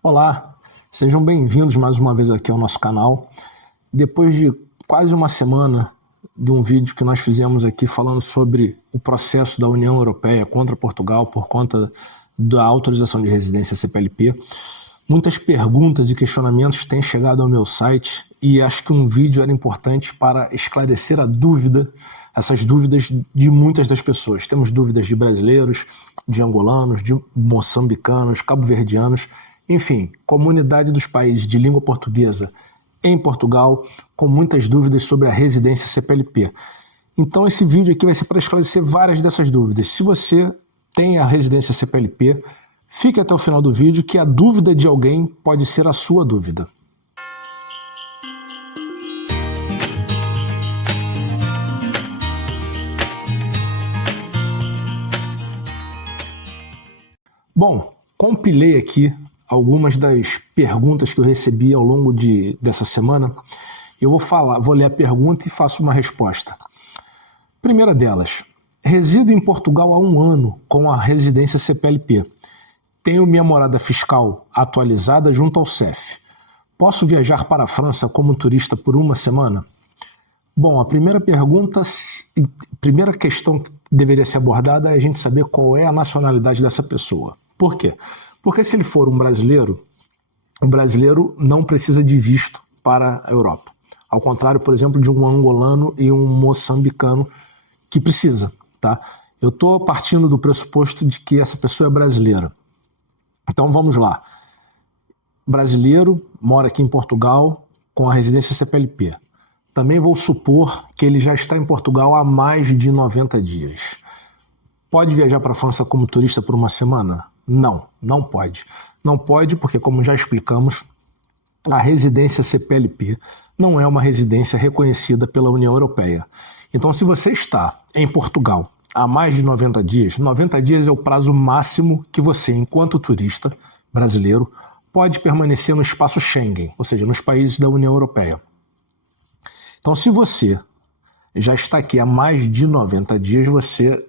Olá, sejam bem-vindos mais uma vez aqui ao nosso canal. Depois de quase uma semana de um vídeo que nós fizemos aqui falando sobre o processo da União Europeia contra Portugal por conta da autorização de residência CPLP, muitas perguntas e questionamentos têm chegado ao meu site e acho que um vídeo era importante para esclarecer essas dúvidas de muitas das pessoas. Temos dúvidas de brasileiros, de angolanos, de moçambicanos, cabo-verdianos, enfim, comunidade dos países de língua portuguesa em Portugal, com muitas dúvidas sobre a residência CPLP. Então esse vídeo aqui vai ser para esclarecer várias dessas dúvidas. Se você tem a residência CPLP, fique até o final do vídeo que a dúvida de alguém pode ser a sua dúvida. Bom, compilei aqui algumas das perguntas que eu recebi ao longo dessa semana. Eu vou ler a pergunta e faço uma resposta. Primeira delas, resido em Portugal há 1 ano com a residência CPLP. Tenho minha morada fiscal atualizada junto ao CEF. Posso viajar para a França como turista por 1 semana? Bom, a primeira questão que deveria ser abordada é a gente saber qual é a nacionalidade dessa pessoa. Por quê? Porque se ele for um brasileiro, o brasileiro não precisa de visto para a Europa. Ao contrário, por exemplo, de um angolano e um moçambicano que precisa, tá? Eu estou partindo do pressuposto de que essa pessoa é brasileira. Então vamos lá. Brasileiro, mora aqui em Portugal com a residência CPLP. Também vou supor que ele já está em Portugal há mais de 90 dias. Pode viajar para a França como turista por 1 semana? Não, não pode. Não pode porque, como já explicamos, a residência CPLP não é uma residência reconhecida pela União Europeia. Então, se você está em Portugal há mais de 90 dias é o prazo máximo que você, enquanto turista brasileiro, pode permanecer no espaço Schengen, ou seja, nos países da União Europeia. Então, se você já está aqui há mais de 90 dias, você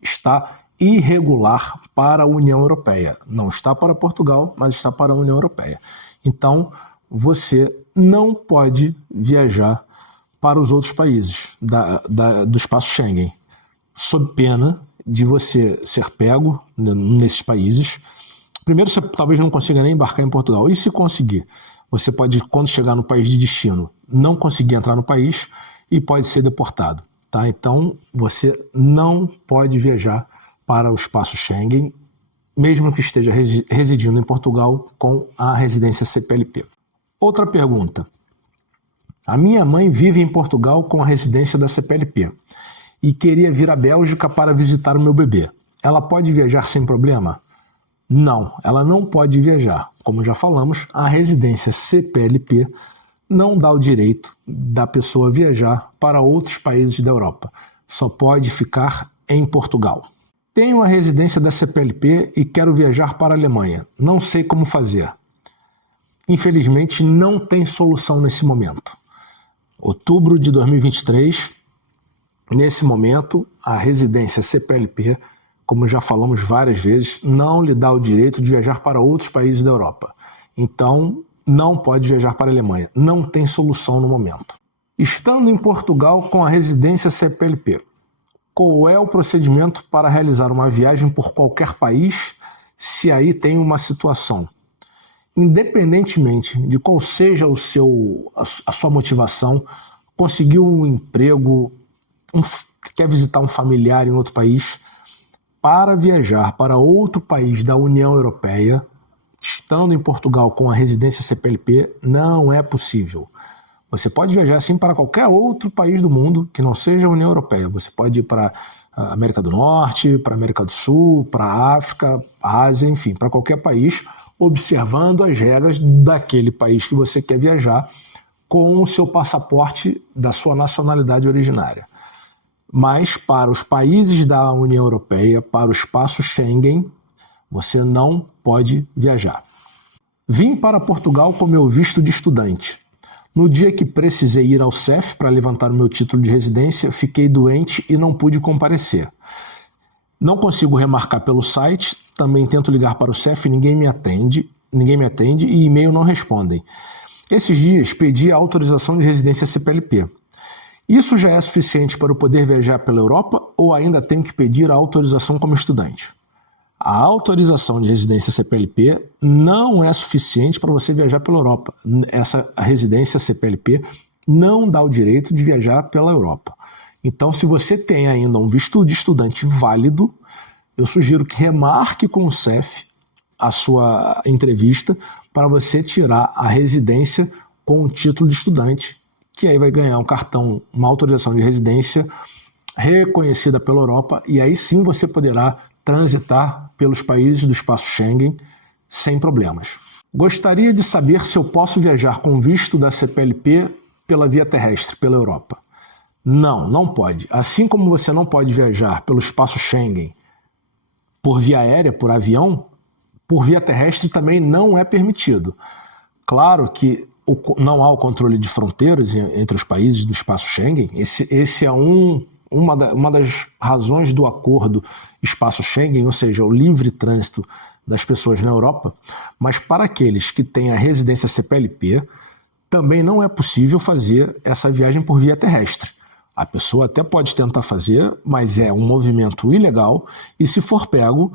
está irregular para a União Europeia. Não está para Portugal, mas está para a União Europeia. Então, você não pode viajar para os outros países do espaço Schengen, sob pena de você ser pego nesses países. Primeiro, você talvez não consiga nem embarcar em Portugal. E se conseguir, você pode, quando chegar no país de destino, não conseguir entrar no país e pode ser deportado. Tá? Então, você não pode viajar para o espaço Schengen, mesmo que esteja residindo em Portugal com a residência CPLP. Outra pergunta. A minha mãe vive em Portugal com a residência da CPLP e queria vir à Bélgica para visitar o meu bebê. Ela pode viajar sem problema? Não, ela não pode viajar. Como já falamos, a residência CPLP não dá o direito da pessoa viajar para outros países da Europa. Só pode ficar em Portugal. Tenho a residência da CPLP e quero viajar para a Alemanha. Não sei como fazer. Infelizmente, não tem solução nesse momento. Outubro de 2023, nesse momento, a residência CPLP, como já falamos várias vezes, não lhe dá o direito de viajar para outros países da Europa. Então, não pode viajar para a Alemanha. Não tem solução no momento. Estando em Portugal com a residência CPLP, qual é o procedimento para realizar uma viagem por qualquer país se aí tem uma situação? Independentemente de qual seja a sua motivação, conseguiu um emprego, quer visitar um familiar em outro país, para viajar para outro país da União Europeia, estando em Portugal com a residência CPLP, não é possível. Você pode viajar sim para qualquer outro país do mundo que não seja a União Europeia. Você pode ir para a América do Norte, para a América do Sul, para a África, Ásia, enfim, para qualquer país, observando as regras daquele país que você quer viajar com o seu passaporte da sua nacionalidade originária. Mas para os países da União Europeia, para o espaço Schengen, você não pode viajar. Vim para Portugal com meu visto de estudante. No dia que precisei ir ao CEF para levantar o meu título de residência, fiquei doente e não pude comparecer. Não consigo remarcar pelo site, também tento ligar para o CEF e ninguém me atende. ninguém me atende e e-mail não respondem. Esses dias pedi a autorização de residência CPLP. Isso já é suficiente para eu poder viajar pela Europa ou ainda tenho que pedir a autorização como estudante? A autorização de residência CPLP não é suficiente para você viajar pela Europa. Essa residência CPLP não dá o direito de viajar pela Europa. Então, se você tem ainda um visto de estudante válido, eu sugiro que remarque com o CEF a sua entrevista para você tirar a residência com o título de estudante, que aí vai ganhar um cartão, uma autorização de residência reconhecida pela Europa, e aí sim você poderá transitar pelos países do espaço Schengen sem problemas. Gostaria de saber se eu posso viajar com visto da CPLP pela via terrestre, pela Europa. Não, não pode. Assim como você não pode viajar pelo espaço Schengen por via aérea, por avião, por via terrestre também não é permitido. Claro que não há o controle de fronteiras entre os países do espaço Schengen. Esse é uma das razões do acordo espaço Schengen, ou seja, o livre trânsito das pessoas na Europa. Mas para aqueles que têm a residência CPLP, também não é possível fazer essa viagem por via terrestre. A pessoa até pode tentar fazer, mas é um movimento ilegal e, se for pego,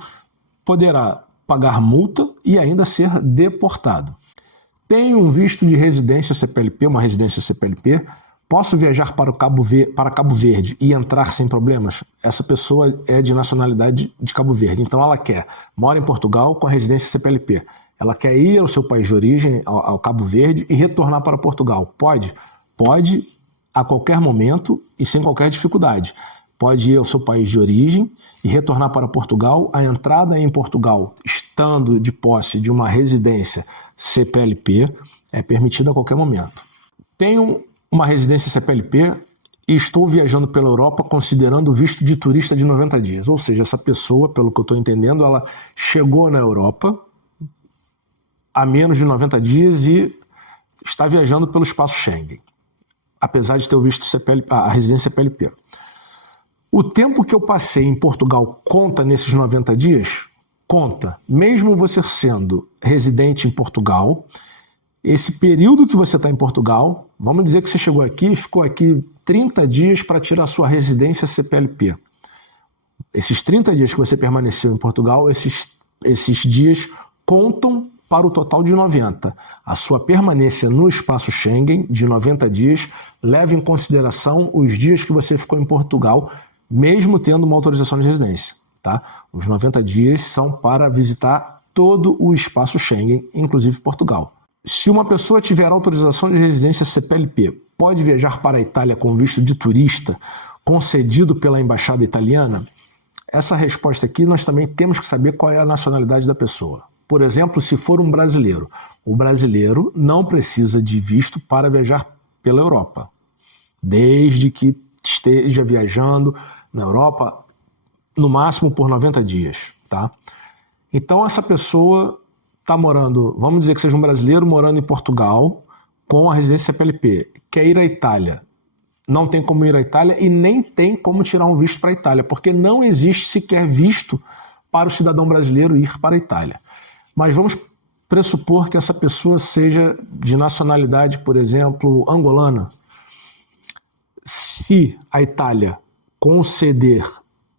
poderá pagar multa e ainda ser deportado. Tenho um visto de residência CPLP, uma residência CPLP, posso viajar para Cabo Verde e entrar sem problemas? Essa pessoa é de nacionalidade de Cabo Verde, então ela mora em Portugal com a residência CPLP. Ela quer ir ao seu país de origem, ao Cabo Verde, e retornar para Portugal. Pode? Pode, a qualquer momento e sem qualquer dificuldade. Pode ir ao seu país de origem e retornar para Portugal. A entrada em Portugal, estando de posse de uma residência CPLP, é permitida a qualquer momento. Tenho uma residência CPLP e estou viajando pela Europa considerando o visto de turista de 90 dias. Ou seja, essa pessoa, pelo que eu estou entendendo, ela chegou na Europa há menos de 90 dias e está viajando pelo espaço Schengen, apesar de ter o visto a residência CPLP. O tempo que eu passei em Portugal conta nesses 90 dias? Conta. Mesmo você sendo residente em Portugal, esse período que você está em Portugal, vamos dizer que você chegou aqui e ficou aqui 30 dias para tirar a sua residência CPLP. Esses 30 dias que você permaneceu em Portugal, esses dias contam para o total de 90. A sua permanência no espaço Schengen de 90 dias leva em consideração os dias que você ficou em Portugal, mesmo tendo uma autorização de residência. Tá? Os 90 dias são para visitar todo o espaço Schengen, inclusive Portugal. Se uma pessoa tiver autorização de residência CPLP, pode viajar para a Itália com visto de turista concedido pela embaixada italiana? Essa resposta aqui nós também temos que saber qual é a nacionalidade da pessoa. Por exemplo, se for um brasileiro, o brasileiro não precisa de visto para viajar pela Europa, desde que esteja viajando na Europa, no máximo por 90 dias. Tá? Então essa pessoa está morando, vamos dizer que seja um brasileiro morando em Portugal com a residência CPLP, quer ir à Itália. Não tem como ir à Itália e nem tem como tirar um visto para a Itália, porque não existe sequer visto para o cidadão brasileiro ir para a Itália. Mas vamos pressupor que essa pessoa seja de nacionalidade, por exemplo, angolana. Se a Itália conceder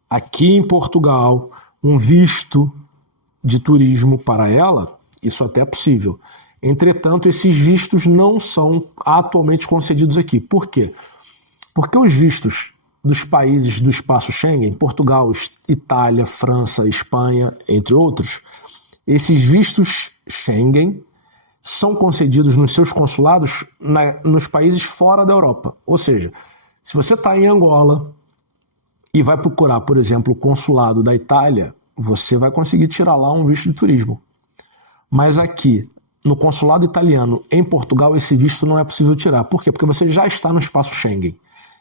aqui em Portugal um visto de turismo para ela, isso até é possível. Entretanto, esses vistos não são atualmente concedidos aqui. Por quê? Porque os vistos dos países do espaço Schengen, Portugal, Itália, França, Espanha, entre outros, esses vistos Schengen são concedidos nos seus consulados nos países fora da Europa. Ou seja, se você está em Angola e vai procurar, por exemplo, o consulado da Itália, você vai conseguir tirar lá um visto de turismo. Mas aqui, no consulado italiano, em Portugal, esse visto não é possível tirar. Por quê? Porque você já está no espaço Schengen.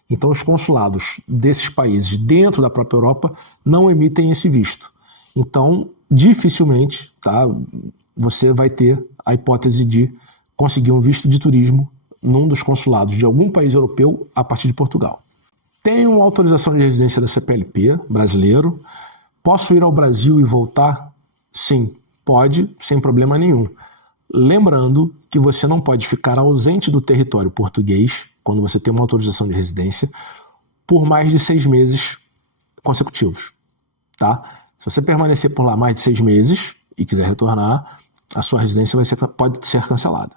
Então, os consulados desses países dentro da própria Europa não emitem esse visto. Então, dificilmente, tá, você vai ter a hipótese de conseguir um visto de turismo num dos consulados de algum país europeu a partir de Portugal. Tenho uma autorização de residência da CPLP, brasileiro. Posso ir ao Brasil e voltar? Sim, pode, sem problema nenhum. Lembrando que você não pode ficar ausente do território português, quando você tem uma autorização de residência, por mais de 6 meses consecutivos, tá? Se você permanecer por lá mais de 6 meses e quiser retornar, a sua residência pode ser cancelada.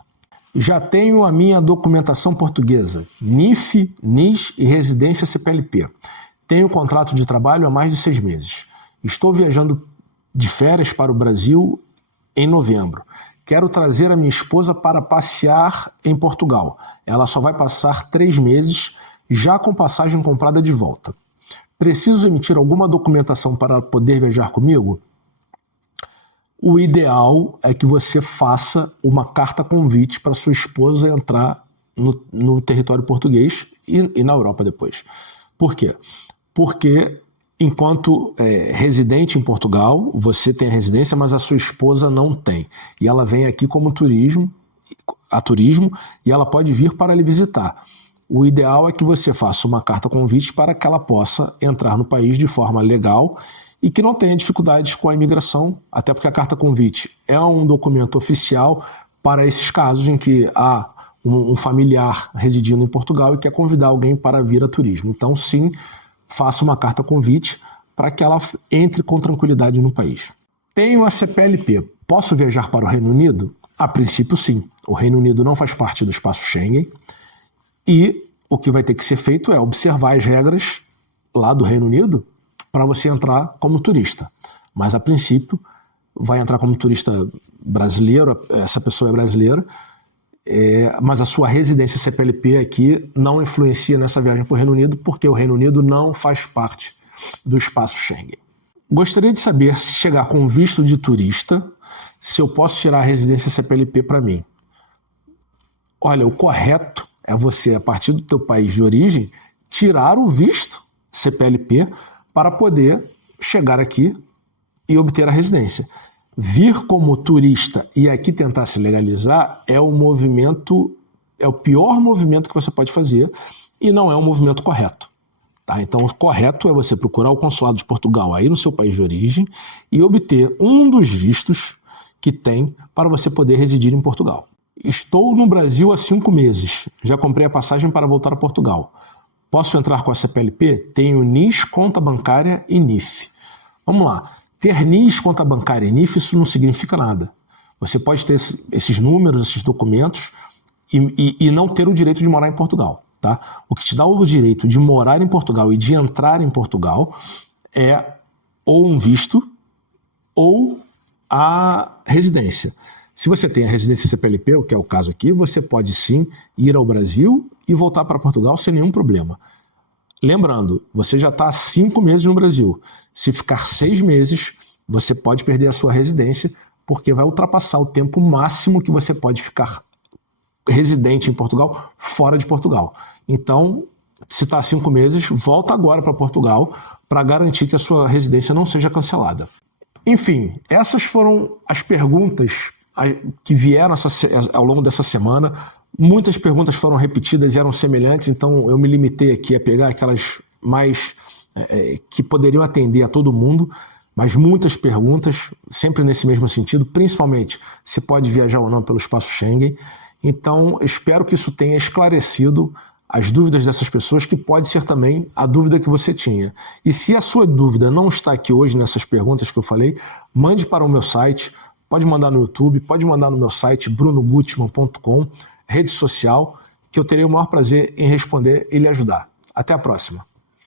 Já tenho a minha documentação portuguesa, NIF, NIS e residência CPLP. Tenho contrato de trabalho há mais de 6 meses. Estou viajando de férias para o Brasil em novembro. Quero trazer a minha esposa para passear em Portugal. Ela só vai passar 3 meses, já com passagem comprada de volta. Preciso emitir alguma documentação para poder viajar comigo? O ideal é que você faça uma carta convite para sua esposa entrar no território português e na Europa depois. Por quê? Porque enquanto residente em Portugal, você tem a residência, mas a sua esposa não tem. E ela vem aqui como turismo, e ela pode vir para lhe visitar. O ideal é que você faça uma carta convite para que ela possa entrar no país de forma legal e que não tenha dificuldades com a imigração, até porque a carta convite é um documento oficial para esses casos em que há um familiar residindo em Portugal e quer convidar alguém para vir a turismo. Então, sim, faça uma carta convite para que ela entre com tranquilidade no país. Tenho a CPLP. Posso viajar para o Reino Unido? A princípio, sim. O Reino Unido não faz parte do espaço Schengen e o que vai ter que ser feito é observar as regras lá do Reino Unido para você entrar como turista. Mas, a princípio, vai entrar como turista brasileiro, essa pessoa é brasileira, mas a sua residência CPLP aqui não influencia nessa viagem para o Reino Unido, porque o Reino Unido não faz parte do espaço Schengen. Gostaria de saber, se chegar com visto de turista, se eu posso tirar a residência CPLP para mim. Olha, o correto é você, a partir do teu país de origem, tirar o visto CPLP para poder chegar aqui e obter a residência. Vir como turista e aqui tentar se legalizar é o pior movimento que você pode fazer e não é um movimento correto. Tá? Então, o correto é você procurar o consulado de Portugal aí no seu país de origem e obter um dos vistos que tem para você poder residir em Portugal. Estou no Brasil há 5 meses. Já comprei a passagem para voltar a Portugal. Posso entrar com a CPLP? Tenho NIS, conta bancária e NIF. Vamos lá. Ter NIS, conta bancária e NIF, isso não significa nada. Você pode ter esses números, esses documentos e não ter o direito de morar em Portugal. Tá? O que te dá o direito de morar em Portugal e de entrar em Portugal é ou um visto ou a residência. Se você tem a residência CPLP, o que é o caso aqui, você pode sim ir ao Brasil e voltar para Portugal sem nenhum problema. Lembrando, você já está há 5 meses no Brasil. Se ficar 6 meses, você pode perder a sua residência, porque vai ultrapassar o tempo máximo que você pode ficar residente em Portugal, fora de Portugal. Então, se está há 5 meses, volta agora para Portugal para garantir que a sua residência não seja cancelada. Enfim, essas foram as perguntas que vieram ao longo dessa semana. Muitas perguntas foram repetidas e eram semelhantes, então eu me limitei aqui a pegar aquelas mais que poderiam atender a todo mundo, mas muitas perguntas, sempre nesse mesmo sentido, principalmente se pode viajar ou não pelo espaço Schengen. Então, espero que isso tenha esclarecido as dúvidas dessas pessoas, que pode ser também a dúvida que você tinha. E se a sua dúvida não está aqui hoje nessas perguntas que eu falei, mande para o meu site, pode mandar no YouTube, pode mandar no meu site brunogutman.com, rede social, que eu terei o maior prazer em responder e lhe ajudar. Até a próxima.